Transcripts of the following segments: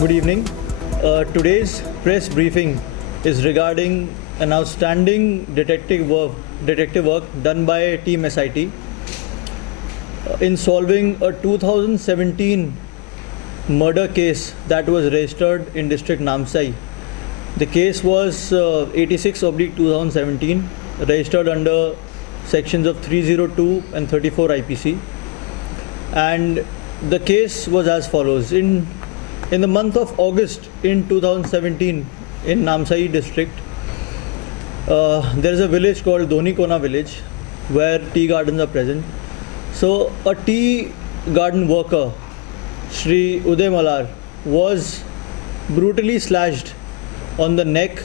Good evening. Today's press briefing is regarding an outstanding detective work done by Team SIT in solving a 2017 murder case that was registered in district Namsai. The case was 86/2017, registered under sections of 302 and 34 IPC, and the case was as follows. In the month of August in 2017 in Namsai district, there is a village called Donikona village where tea gardens are present. So a tea garden worker, Shri Uday Malar, was brutally slashed on the neck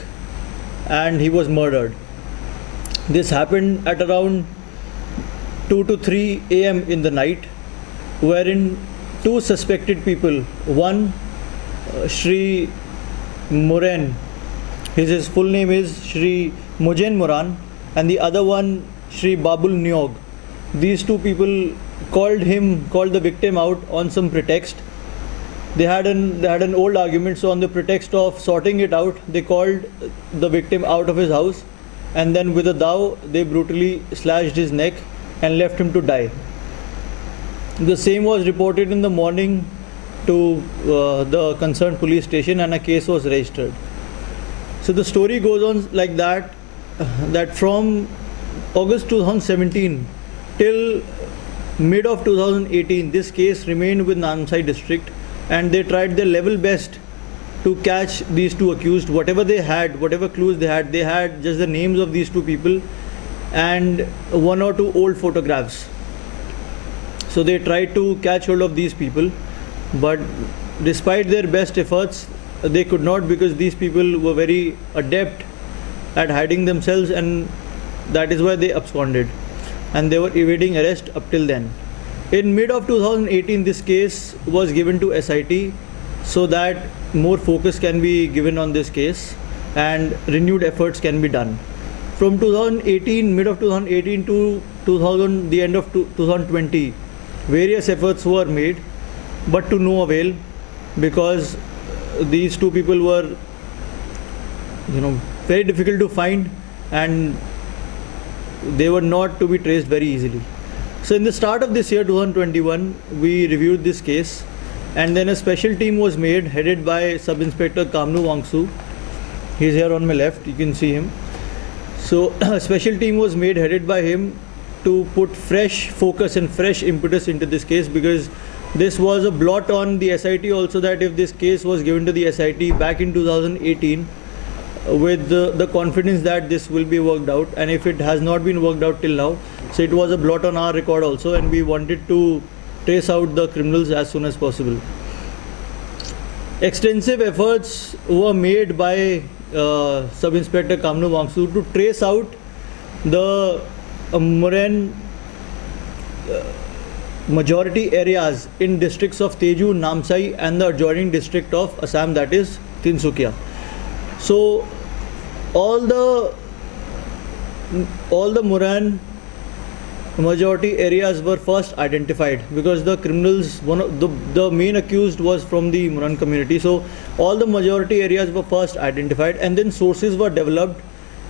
and he was murdered. This happened at around 2 to 3 a.m. in the night, wherein two suspected people, one Shri Moran, his full name is Shri Mujen Moran, and the other one Shri Babul Nyog. These two people called the victim out on some pretext. They had an old argument, so on the pretext of sorting it out, they called the victim out of his house, and then with a dao they brutally slashed his neck and left him to die. The same was reported in the morning to the concerned police station, and a case was registered. So the story goes on like that from August 2017 till mid of 2018, this case remained with Namsai district, and they tried their level best to catch these two accused. Whatever clues they had just the names of these two people and one or two old photographs. So they tried to catch hold of these people, but despite their best efforts, they could not, because these people were very adept at hiding themselves, and that is why they absconded and they were evading arrest up till then. In mid of 2018, this case was given to SIT so that more focus can be given on this case and renewed efforts can be done. From mid of 2018 to the end of 2020, various efforts were made, but to no avail, because these two people were very difficult to find and they were not to be traced very easily. So in the start of this year 2021, we reviewed this case, and then a special team was made headed by Sub Inspector Kamnu Wangsu. He's here on my left, you can see him. So a special team was made headed by him to put fresh focus and fresh impetus into this case, because this was a blot on the SIT also, that if this case was given to the SIT back in 2018 with the confidence that this will be worked out, and if it has not been worked out till now, so it was a blot on our record also, and we wanted to trace out the criminals as soon as possible. Extensive efforts were made by Sub-Inspector Kamnu Wangsu to trace out the Moran majority areas in districts of Teju, Namsai and the adjoining district of Assam, that is Tinsukia. So all the Moran majority areas were first identified, because the criminals, the main accused was from the Moran community. So all the majority areas were first identified, and then sources were developed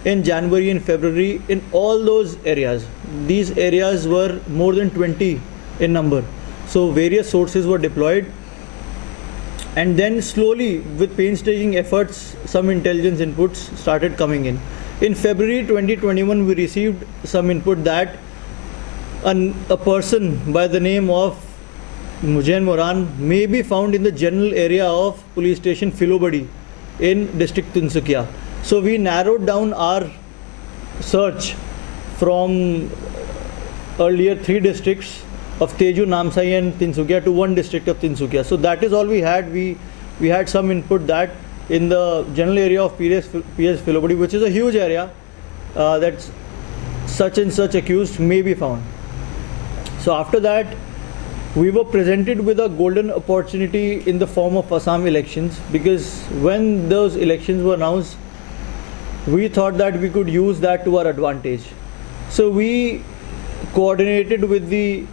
in January and February in all those areas. These areas were more than 20 in number. So various sources were deployed, and then slowly, with painstaking efforts, some intelligence inputs started coming in. In February 2021, we received some input that a person by the name of Mujen Moran may be found in the general area of police station Filobadi in district Tinsukia. So we narrowed down our search from earlier 3 districts of Teju, Namsai and Tinsukia to 1 district of Tinsukia. So that is all we had. We had some input that in the general area of PS Filobadi, which is a huge area, that such and such accused may be found. So after that, we were presented with a golden opportunity in the form of Assam elections, because when those elections were announced, we thought that we could use that to our advantage. So we coordinated with the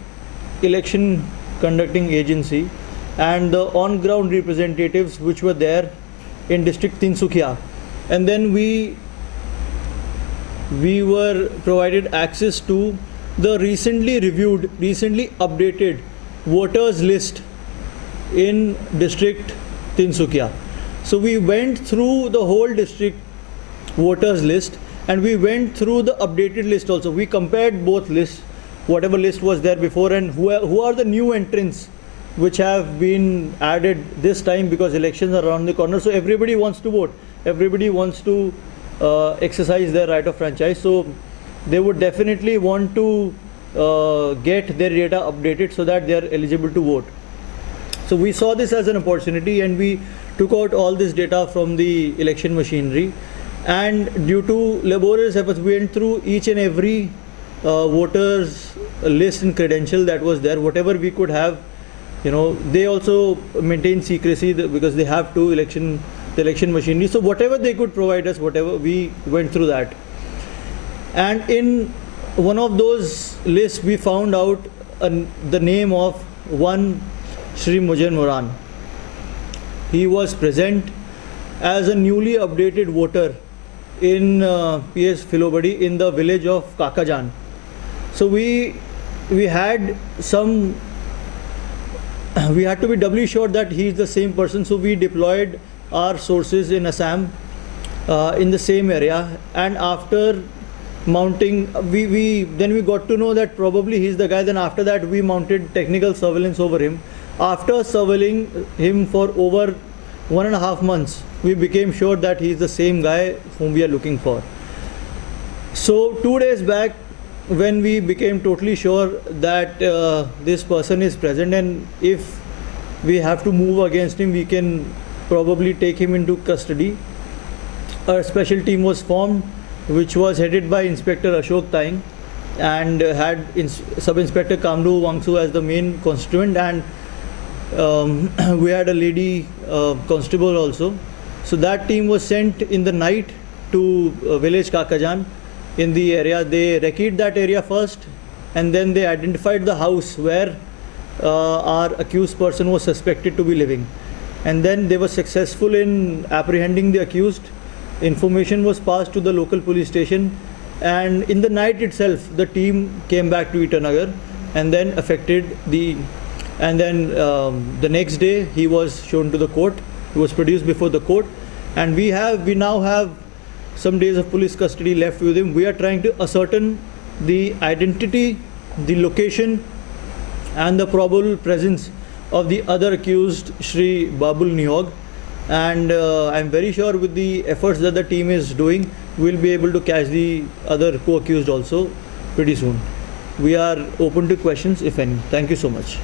election conducting agency and the on-ground representatives which were there in district Tinsukia. And then we were provided access to the recently reviewed, recently updated voters list in district Tinsukia. So we went through the whole district voters list, and we went through the updated list also. We compared both lists, whatever list was there before, and who are the new entrants which have been added this time, because elections are around the corner. So everybody wants to vote. Everybody wants to exercise their right of franchise. So they would definitely want to get their data updated so that they are eligible to vote. So we saw this as an opportunity, and we took out all this data from the election machinery. And due to laborious efforts, we went through each and every voters list and credential that was there, whatever we could have. You know, they also maintain secrecy because they have to the election machinery. So whatever they could provide us, whatever, we went through that. And in one of those lists, we found out the name of one Shri Mujain Moran. He was present as a newly updated voter in PS Filobadi in the village of Kakajan. So we had to be doubly sure that he is the same person. So we deployed our sources in Assam in the same area, and after mounting, then we got to know that probably he's the guy. Then after that, we mounted technical surveillance over him. After surveilling him for over 1.5 months, we became sure that he's the same guy whom we are looking for. So 2 days back, when we became totally sure that this person is present, and if we have to move against him, we can probably take him into custody, a special team was formed, which was headed by Inspector Ashok Taing, and had Sub-Inspector Kamru Wangsu as the main constituent, and we had a lady constable also. So that team was sent in the night to village Kakajan in the area. They recceed that area first, and then they identified the house where our accused person was suspected to be living. And then they were successful in apprehending the accused. Information was passed to the local police station, and in the night itself, the team came back to Itanagar and then the next day he was shown to the court. He was produced before the court, and we now have some days of police custody left with him. We are trying to ascertain the identity, the location, and the probable presence of the other accused, Shri Babul Nihog. And I'm very sure with the efforts that the team is doing, we'll be able to catch the other co-accused also pretty soon. We are open to questions, if any. Thank you so much.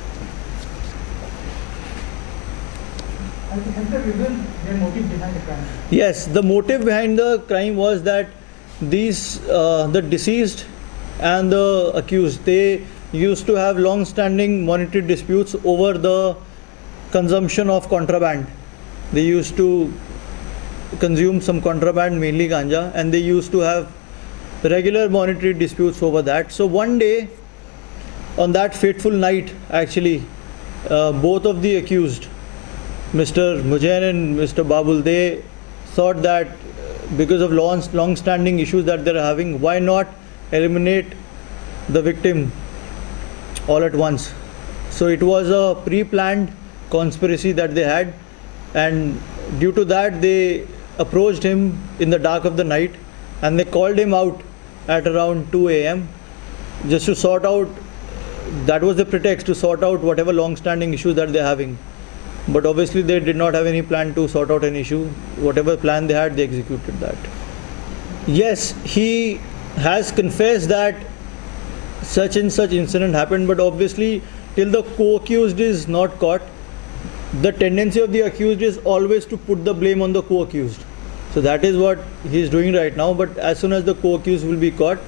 Have they revealed their motive behind the crime? Yes, the motive behind the crime was that the deceased and the accused, they used to have long-standing monetary disputes over the consumption of contraband. They used to consume some contraband, mainly ganja, and they used to have regular monetary disputes over that. So one day, on that fateful night, actually, both of the accused, Mr. Mujain and Mr. Babul, they thought that because of long-standing issues that they're having, why not eliminate the victim all at once? So it was a pre-planned conspiracy that they had, and due to that they approached him in the dark of the night, and they called him out at around 2 a.m. just to sort out, that was the pretext, to sort out whatever long-standing issues that they're having. But obviously they did not have any plan to sort out an issue. Whatever plan they had, they executed that. Yes, he has confessed that such and such incident happened, but obviously till the co-accused is not caught, the tendency of the accused is always to put the blame on the co-accused. So that is what he is doing right now, but as soon as the co-accused will be caught,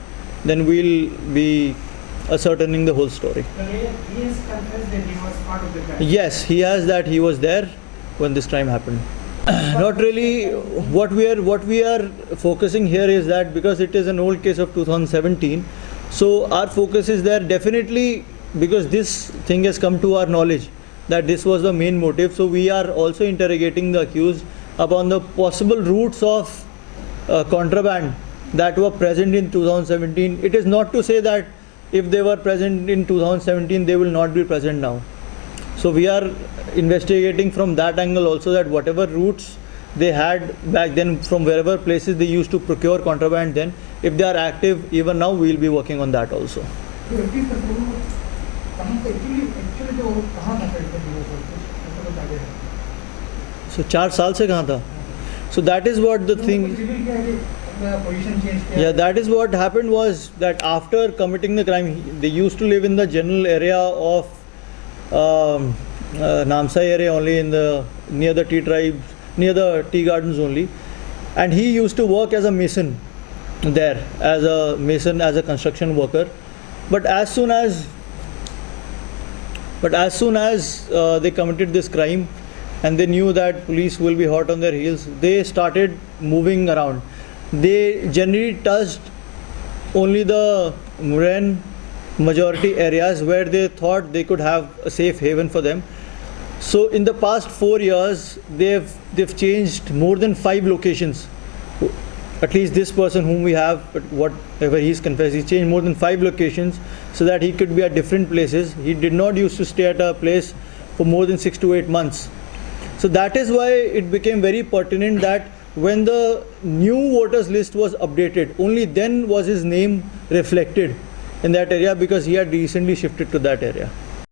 then we'll be ascertaining the whole story. He has confessed that he was part of the crime. Yes, he has, that he was there when this crime happened. Not really. What we are focusing here is that because it is an old case of 2017, so our focus is there definitely, because this thing has come to our knowledge that this was the main motive. So we are also interrogating the accused upon the possible routes of contraband that were present in 2017. It is not to say that if they were present in 2017, they will not be present now. So we are investigating from that angle also, that whatever routes they had back then, from wherever places they used to procure contraband then, if they are active even now, we will be working on that also. तो at least sir वो कहाँ से actually जो कहाँ था sir वो sir कुछ मतलब आगे है So 4 साल से कहाँ था? So that is what the thing. Reveal किया है कि अपना पोजीशन चेंज किया Yeah, that is what happened was that after committing the crime, they used to live in the general area of Namsai area only, in the near the tea tribes, near the tea gardens only, and he used to work as a mason there, as a construction worker. But as soon as they committed this crime, and they knew that police will be hot on their heels, they started moving around. They generally touched only the Muren majority areas where they thought they could have a safe haven for them. So in the past 4 years, they've changed more than 5 locations. At least this person whom we have, but whatever he's confessed, he changed more than 5 locations so that he could be at different places. He did not used to stay at a place for more than 6 to 8 months. So that is why it became very pertinent that when the new voters list was updated, only then was his name reflected in that area, because he had recently shifted to that area.